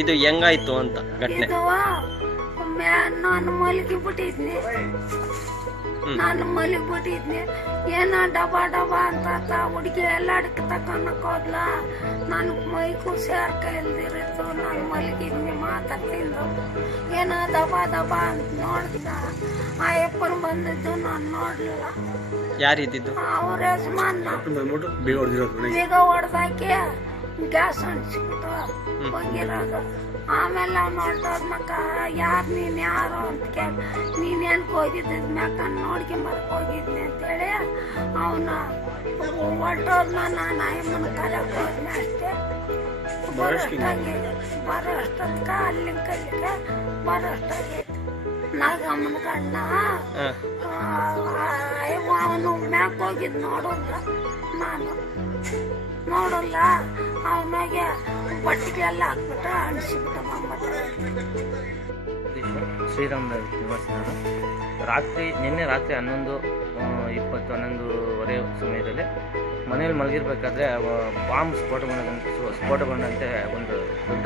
ಇದು ಹೆಂಗಾಯ್ತು ಅಂತ ಘಟನೆ? ನಾನು ಮಲಗಿಬಿಟ್ಟಿದ್ನಿ ಏನೋ ಡಬಾ ಅಂತ ಹುಡುಗಿ ಎಲ್ಲ ಅಡಿಕೆ ತಕೊಂಡಕ್ ಹೋದ್ಲ. ನನ್ ಮೈಗೂ ಸೇರ್ಕ ಇಲ್ದಿರಿತ್ತು. ನಾನು ಮಲಗಿದ್ನಿ ಮಾತಾಡ್ತಿದ್ದು. ಏನೋ ದಬಾ ಅಂತ ನೋಡ್ದ. ಆ ಯಪ್ಪನ್ ಬಂದಿದ್ದು ನಾನು ನೋಡ್ಲಿಲ್ಲ. ಯಾರಿದ್ದು? ಅವ್ರ ಯಜಮಾನ ಬೀಗ ಹೊಡೆದಾಕಿ ಗ್ಯಾಸ್ ಅನ್ಸ್ಬಿಟ್ಟು ಹೋಗಿರೋದು. ಆಮೇಲೆ ಅವ್ನು ಹೊರಟೋದ್ಮಕ್ಕ ಯಾರು ನೀನು ಯಾರು ಅಂತ ಕೇಳಿ ನೀನೇನ್ಕೆ ಹೋಗಿದ್ದ ಮ್ಯಾಕ ನೋಡ್ಕೊಂಬರಕ್ಕೆ ಹೋಗಿದ್ನಿ ಅಂತೇಳಿ ಅವನು ಹೊರಟೋದ್ನ. ನಾನು ಅಮ್ಮನ ಕರೆಗೆ ಹೋದ್ನಿ ಅಷ್ಟೇ. ಬರೋಷ್ಟೊತ್ಕ ಅಲ್ಲಿನ ಕಲಿಗೆ ಬರೋಷ್ಟಾಗೈತೆ. ನಾಗಮ್ಮನ ಗಂಡ ಅವನು ಮ್ಯಾಕ್ ಹೋಗಿದ್ದು ನೋಡೋಲ್ಲ. ನಾನು ನೋಡಲ್ಲ. ಅವನಾಗೆ ಬಟ್ಟೆಗೆಲ್ಲ ಹಾಕ್ಬಿಟ್ಟು ಅಣಿಸಿಬಿಟ್ಟು ಶ್ರೀರಾಮ್ ನಿವಾಸಿ ನಾನು. ನಿನ್ನೆ ರಾತ್ರಿ 11:20-11:30 ಸಮಯದಲ್ಲಿ ಮನೇಲಿ ಮಲಗಿರ್ಬೇಕಾದ್ರೆ ಬಾಂಬ್ ಸ್ಫೋಟಗೊಂಡಂತೆ ಒಂದು ದೊಡ್ಡ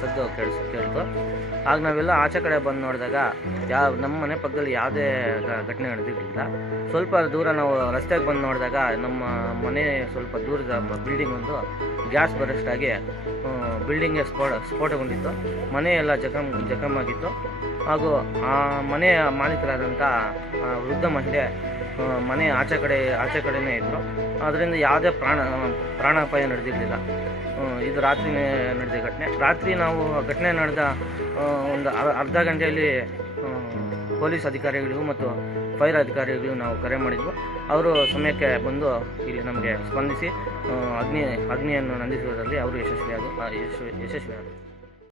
ಸದ್ದು ಕೇಳ್ತು. ಆಗ ನಾವೆಲ್ಲ ಆಚೆ ಕಡೆ ಬಂದು ನೋಡಿದಾಗ ನಮ್ಮ ಮನೆ ಪಕ್ಕದಲ್ಲಿ ಯಾವುದೇ ಘಟನೆ ನಡೆದಿರಲಿಲ್ಲ. ಸ್ವಲ್ಪ ದೂರ ನಾವು ರಸ್ತೆಗೆ ಬಂದು ನೋಡಿದಾಗ ನಮ್ಮ ಮನೆ ಸ್ವಲ್ಪ ದೂರದ ಬಿಲ್ಡಿಂಗ್ ಒಂದು ಗ್ಯಾಸ್ ಬರಷ್ಟಾಗಿ ಬಿಲ್ಡಿಂಗ್ಗೆ ಸ್ಫೋಟಗೊಂಡಿತ್ತು. ಮನೆ ಎಲ್ಲ ಜಖಮಾಗಿತ್ತು. ಹಾಗೂ ಆ ಮನೆಯ ಮಾಲೀಕರಾದಂಥ ವೃದ್ಧ ಮಹಿಳೆ ಮನೆ ಆಚೆ ಕಡೆನೇ ಇದ್ದರು. ಅದರಿಂದ ಯಾವುದೇ ಪ್ರಾಣಾಪಾಯ ನಡೆದಿರಲಿಲ್ಲ. ಇದು ರಾತ್ರಿ ನಡೆದ ಘಟನೆ. ರಾತ್ರಿ ನಾವು ಘಟನೆ ನಡೆದ ಒಂದು ಅರ್ಧ ಗಂಟೆಯಲ್ಲಿ ಪೊಲೀಸ್ ಅಧಿಕಾರಿಗಳಿಗೂ ಮತ್ತು ಫೈರ್ ಅಧಿಕಾರಿಗಳಿಗೂ ನಾವು ಕರೆ ಮಾಡಿದ್ವು. ಅವರು ಸಮಯಕ್ಕೆ ಬಂದು ಇಲ್ಲಿ ನಮಗೆ ಸ್ಪಂದಿಸಿ ಅಗ್ನಿಯನ್ನು ನಂದಿಸುವುದರಲ್ಲಿ ಅವರು ಯಶಸ್ವಿಯಾದರು.